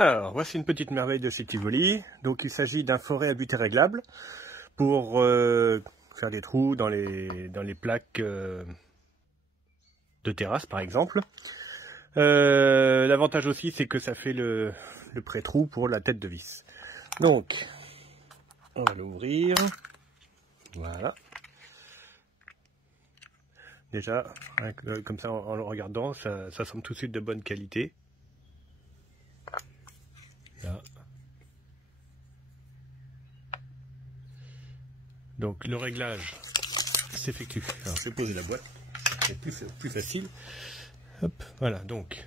Alors, voici une petite merveille de chez Tivoli. Donc, il s'agit d'un forêt à butée réglable pour faire des trous dans les plaques de terrasse, par exemple. L'avantage aussi, c'est que ça fait le pré-trou pour la tête de vis. Donc, on va l'ouvrir. Voilà. Déjà, comme ça, en le regardant, ça semble tout de suite de bonne qualité. Là. Donc le réglage s'effectue. Alors je vais poser la boîte, c'est plus facile. Hop, voilà, donc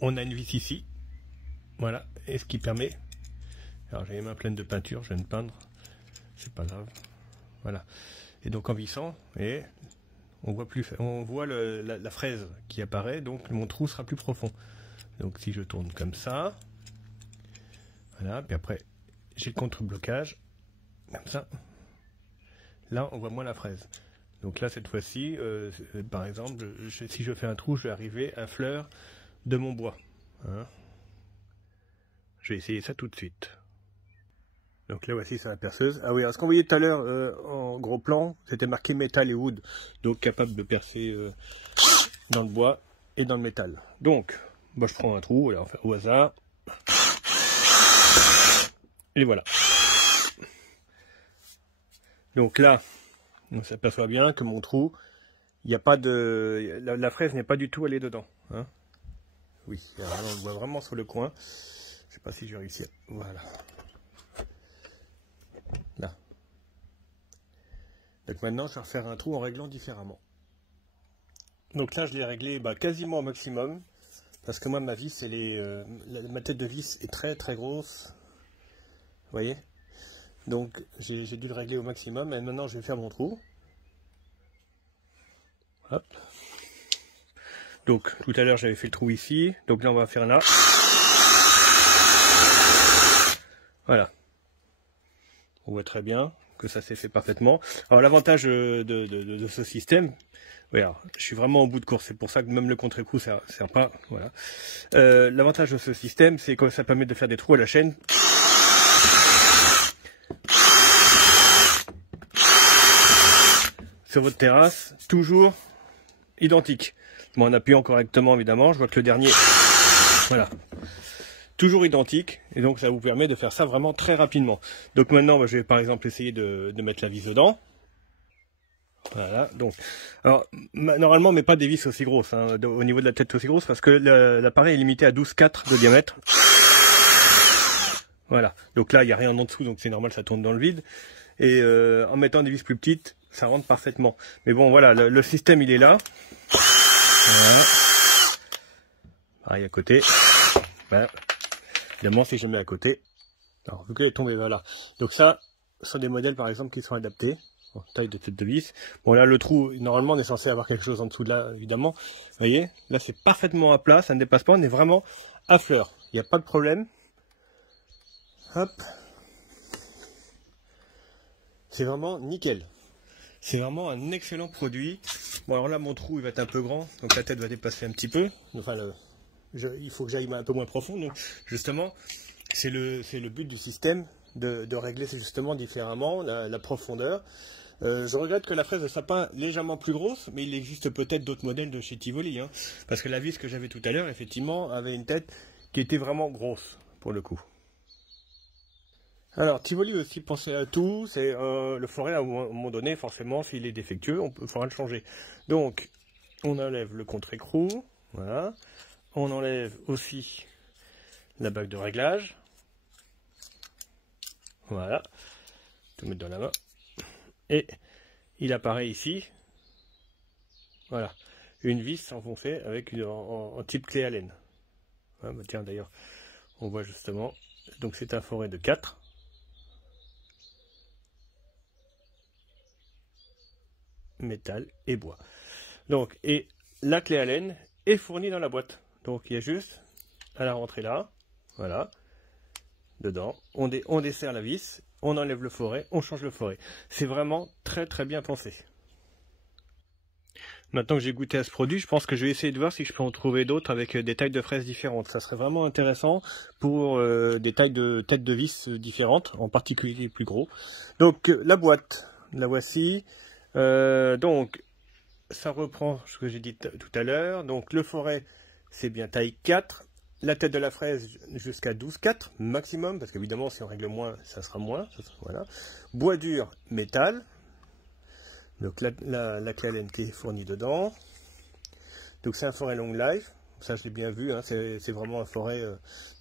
on a une vis ici. Voilà, et ce qui permet. Alors j'ai les mains pleines de peinture, je viens de peindre, c'est pas grave. Voilà. Et donc en vissant, et on voit la fraise qui apparaît, donc mon trou sera plus profond. Donc si je tourne comme ça, voilà, puis après j'ai le contre-blocage, comme ça, là on voit moins la fraise. Donc là cette fois-ci, par exemple, si je fais un trou, je vais arriver à fleur de mon bois. Hein. Je vais essayer ça tout de suite. Donc là voici c'est la perceuse. Ah oui, alors ce qu'on voyait tout à l'heure en gros plan, c'était marqué métal et wood, donc capable de percer dans le bois et dans le métal. Donc, moi je prends un trou, alors au hasard. Et voilà. Donc là, on s'aperçoit bien que mon trou, il n'y a pas de. La fraise n'est pas du tout allée dedans. Hein. Oui, alors on le voit vraiment sur le coin. Je ne sais pas si je vais réussir. Voilà. Là. Donc maintenant, je vais refaire un trou en réglant différemment. Donc là, je l'ai réglé quasiment au maximum. Parce que moi, ma vis, ma tête de vis est très très grosse. Vous voyez? Donc j'ai dû le régler au maximum. Et maintenant, je vais faire mon trou. Hop. Donc tout à l'heure, j'avais fait le trou ici. Donc là, on va faire là. Voilà. On voit très bien que ça s'est fait parfaitement. Alors l'avantage de ce système, voilà, je suis vraiment au bout de course, c'est pour ça que même le contre-écrou ça sert pas. Voilà. L'avantage de ce système, c'est que ça permet de faire des trous à la chaîne. Sur votre terrasse, toujours identique. Bon, en appuyant correctement évidemment, je vois que le dernier, voilà. Toujours identique, et donc ça vous permet de faire ça vraiment très rapidement. Donc maintenant, je vais par exemple essayer de mettre la vis dedans. Voilà, donc, alors, normalement, mais pas des vis aussi grosses, hein, au niveau de la tête aussi grosse, parce que l'appareil est limité à 12,4 de diamètre. Voilà, donc là, il n'y a rien en dessous, donc c'est normal, ça tourne dans le vide. Et en mettant des vis plus petites, ça rentre parfaitement. Mais bon, voilà, le système, il est là. Voilà. Pareil à côté. Voilà. Évidemment, si je mets à côté, alors vu qu'elle est tombée, voilà. Donc ça, ce sont des modèles par exemple qui sont adaptés, en taille de tête de vis. Bon là, le trou, normalement, on est censé avoir quelque chose en dessous de là, évidemment. Vous voyez, là c'est parfaitement à plat, ça ne dépasse pas, on est vraiment à fleur. Il n'y a pas de problème. Hop. C'est vraiment nickel. C'est vraiment un excellent produit. Bon alors là, mon trou, il va être un peu grand, donc la tête va dépasser un petit peu. Enfin, il faut que j'aille un peu moins profond, donc justement c'est le but du système de régler justement différemment la profondeur. Je regrette que la fraise ne soit pas légèrement plus grosse, mais il existe peut-être d'autres modèles de chez Tivoli, hein, parce que la vis que j'avais tout à l'heure effectivement avait une tête qui était vraiment grosse pour le coup. Alors Tivoli aussi pensait à tout, c'est le forêt à un moment donné forcément s'il est défectueux il faudra le changer. Donc on enlève le contre-écrou, voilà. On enlève aussi la bague de réglage. Voilà. Tout mettre dans la main. Et il apparaît ici. Voilà. Une vis enfoncée avec en type clé Allen. Ah, tiens, d'ailleurs, on voit justement. Donc c'est un forêt de 4. Métal et bois. Donc, et la clé Allen est fournie dans la boîte. Donc il y a juste à la rentrée là, voilà, dedans, on dessert la vis, on enlève le forêt, on change le forêt. C'est vraiment très très bien pensé. Maintenant que j'ai goûté à ce produit, je pense que je vais essayer de voir si je peux en trouver d'autres avec des tailles de fraises différentes. Ça serait vraiment intéressant pour des tailles de têtes de vis différentes, en particulier les plus gros. Donc la boîte, la voici. Donc ça reprend ce que j'ai dit tout à l'heure. Donc le forêt, c'est bien taille 4. La tête de la fraise jusqu'à 12,4 maximum, parce qu'évidemment si on règle moins, ça sera moins. Voilà. Bois dur, métal. Donc la clé Allen qui est fournie dedans. Donc c'est un forêt long life, ça je l'ai bien vu, hein, c'est vraiment un forêt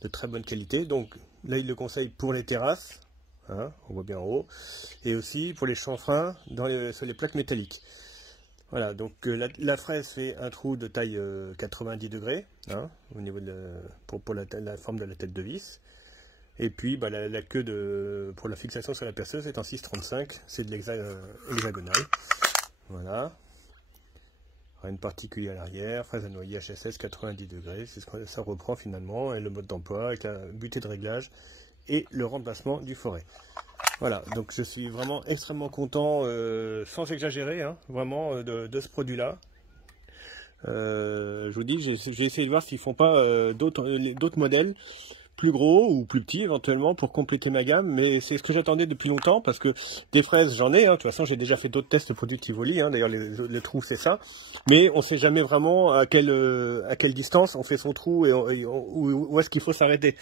de très bonne qualité. Donc là il le conseille pour les terrasses, hein, on voit bien en haut, et aussi pour les chanfreins sur les plaques métalliques. Voilà, donc la fraise fait un trou de taille 90 degrés, hein, au niveau pour la forme de la tête de vis. Et puis bah, la queue pour la fixation sur la perceuse est en 6,35, c'est de l'hexagonal. Voilà. Rien de particulier à l'arrière, fraise à noyer HSS 90 degrés, c'est ce que ça reprend finalement, et le mode d'emploi avec la butée de réglage et le remplacement du forêt. Voilà, donc je suis vraiment extrêmement content, sans exagérer, hein, vraiment de ce produit-là. Je vous dis, j'ai essayé de voir s'ils font pas d'autres modèles plus gros ou plus petits éventuellement pour compléter ma gamme, mais c'est ce que j'attendais depuis longtemps parce que des fraises j'en ai, hein, de toute façon j'ai déjà fait d'autres tests de produits Tivoli, hein, d'ailleurs le trou c'est ça, mais on sait jamais vraiment à quelle distance on fait son trou et où est-ce qu'il faut s'arrêter.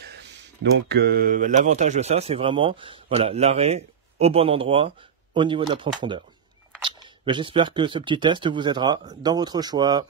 Donc l'avantage de ça c'est vraiment voilà, l'arrêt au bon endroit au niveau de la profondeur. J'espère que ce petit test vous aidera dans votre choix.